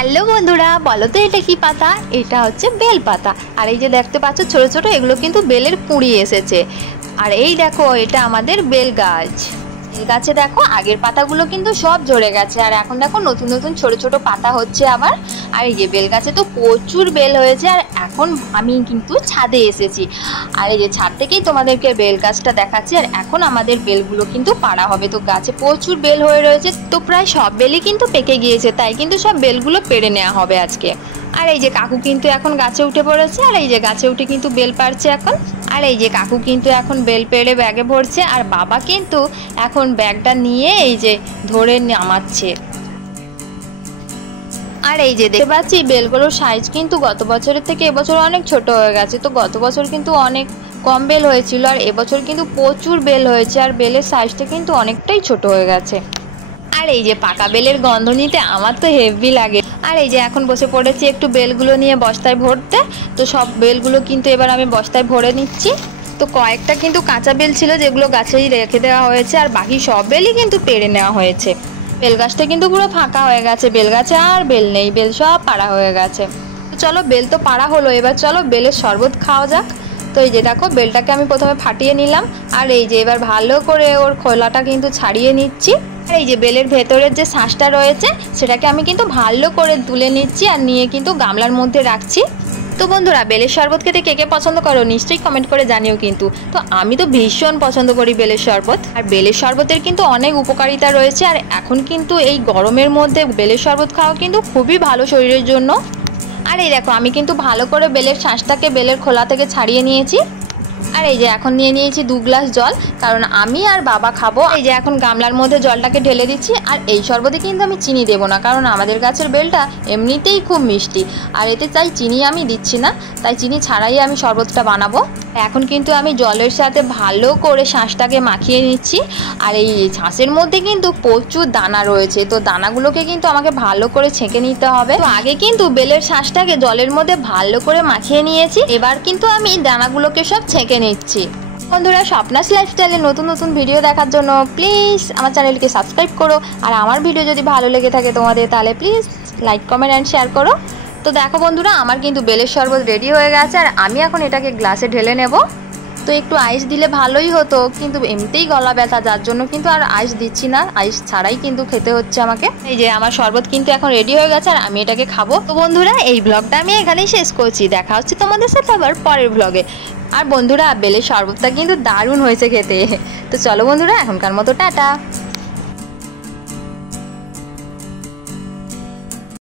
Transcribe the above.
Hello বন্ধুরা, বলো তো এটা কি পাতা? এটা হচ্ছে বেল পাতা। আর এই যে দেখতে পাচ্ছ ছোট ছোট, এগুলো কিন্তু বেলের কুঁড়ি এসেছে। আর এই দেখো, এটা আমাদের বেল গাছ। বেল গাছে দেখো আগের পাতাগুলো কিন্তু সব ঝরে গেছে, আর এখন দেখো নতুন নতুন ছোট ছোট পাতা হচ্ছে আবার। আর এই যে বেল গাছে তো প্রচুর বেল হয়েছে। আর এখন আমি কিন্তু ছাদে এসেছি, আর এই যে ছাদ থেকেই তোমাদেরকে বেল গাছটা দেখাচ্ছি। আর এখন আমাদের বেলগুলো কিন্তু পাড়া হবে। তো গাছে প্রচুর বেল হয়ে রয়েছে, তো প্রায় সব বেলই কিন্তু পেকে গিয়েছে, তাই কিন্তু সব বেলগুলো পেড়ে নেওয়া হবে আজকে। আর এই যে কাকু কিন্তু এখন গাছে উঠে পড়েছে, আর এই যে গাছে উঠে কিন্তু বেল পাড়ছে এখন। আর এই যে কাকু কিন্তু এখন বেল পেড়ে ব্যাগে ভরছে, আর বাবা কিন্তু এখন ব্যাগটা নিয়ে এই যে ধরে নামাচ্ছে। আর এই যে দেখতে পাচ্ছি বেলগুলোর সাইজ কিন্তু গত বছরের থেকে এবছর অনেক ছোট হয়ে গেছে। তো গত বছর কিন্তু অনেক কম বেল হয়েছিল, আর এবছর কিন্তু প্রচুর বেল হয়েছে, আর বেলের সাইজটা কিন্তু অনেকটাই ছোট হয়ে গেছে। আর এই যে পাকা বেলের গন্ধ নিতে আমার তো হেভি লাগে। আর এই যে এখন বসে পড়েছি একটু বেলগুলো নিয়ে বস্তায় ভরতে। তো সব বেলগুলো কিন্তু এবার আমি বস্তায় ভরে নিচ্ছি। তো কয়েকটা কিন্তু কাঁচা বেল ছিল যেগুলো গাছেই রেখে দেওয়া হয়েছে, আর বাকি সব বেলই কিন্তু পেড়ে নেওয়া হয়েছে। বেল গাছটা কিন্তু পুরো ফাঁকা হয়ে গেছে, বেল গাছে আর বেল নেই, বেল সব পাড়া হয়ে গেছে। তো চলো, বেল তো পাড়া হলো, এবার চলো বেলের শরবত খাওয়া যাক। তো এই যে দেখো, বেলটাকে আমি প্রথমে ফাটিয়ে নিলাম, আর এই যে এবার ভালো করে ওর খোলাটা কিন্তু ছাড়িয়ে নিচ্ছি। আর এই যে বেলের ভেতরের যে শাঁসটা রয়েছে সেটাকে আমি কিন্তু ভালো করে তুলে নিচ্ছি, আর নিয়ে কিন্তু গামলার মধ্যে রাখছি। তো বন্ধুরা, বেলের শরবত খেতে কে কে পছন্দ করো নিশ্চয়ই কমেন্ট করে জানিও কিন্তু। তো আমি তো ভীষণ পছন্দ করি বেলের শরবত। আর বেলের শরবতের কিন্তু অনেক উপকারিতা রয়েছে, আর এখন কিন্তু এই গরমের মধ্যে বেলের শরবত খাওয়া কিন্তু খুবই ভালো শরীরের জন্য। আর এই দেখো, আমি কিন্তু ভালো করে বেলের শাঁসটাকে বেলের খোলা থেকে ছাড়িয়ে নিয়েছি। আর এই যে এখন নিয়ে নিয়েছি 2 গ্লাস জল, কারণ আমি আর বাবা খাবো। এই যে এখন গামলার মধ্যে জলটাকে ঢেলে দিচ্ছি। আর এই শরবতে কিন্তু আমি চিনি দেবো না, কারণ আমাদের গাছের বেলটা এমনিতেই খুব মিষ্টি, আর এতে তাই চিনি আমি দিচ্ছি না, তাই চিনি ছাড়াই আমি শরবতটা বানাবো। এখন কিন্তু আমি জলের সাথে ভালো করে শাঁসটাকে মাখিয়ে নিচ্ছি। আর এই শাঁসের মধ্যে কিন্তু প্রচুর দানা রয়েছে, তো দানাগুলোকে কিন্তু আমাকে ভালো করে ছেঁকে নিতে হবে। তো আগে কিন্তু বেলের শাঁসটাকে জলের মধ্যে ভালো করে মাখিয়ে নিয়েছি, এবার কিন্তু আমি দানাগুলোকে সব ছেঁকে নিচ্ছি। বন্ধুরা, স্বপ্নাস লাইফস্টাইলে নতুন নতুন ভিডিও দেখার জন্য প্লিজ আমার চ্যানেলকে সাবস্ক্রাইব করো। আর আমার ভিডিও যদি ভালো লেগে থাকে তোমাদের, তাহলে please like, comment and share করো। তো দেখো বন্ধুরা, আমার কিন্তু বেলের শরবত রেডি হয়ে গেছে, আর আমি এখন এটাকে গ্লাসে ঢেলে নেব। তো একটু আইস দিলে ভালোই হতো, কিন্তু এমনিতেই গলা ব্যথা, যার জন্য কিন্তু আর আইস দিচ্ছি না, আইস ছাড়াই কিন্তু খেতে হচ্ছে আমাকে। এই যে আমার শরবত কিন্তু এখন রেডি হয়ে গেছে, আর আমি এটাকে খাবো। তো বন্ধুরা, এই ব্লগটা আমি এখানেই শেষ করছি, দেখা হচ্ছে তোমাদের সাথে আবার পরের ব্লগে। আর বন্ধুরা, বেলের শরবতটা কিন্তু দারুণ হয়েছে খেতে। তো চলো বন্ধুরা, এখনকার মতো টাটা।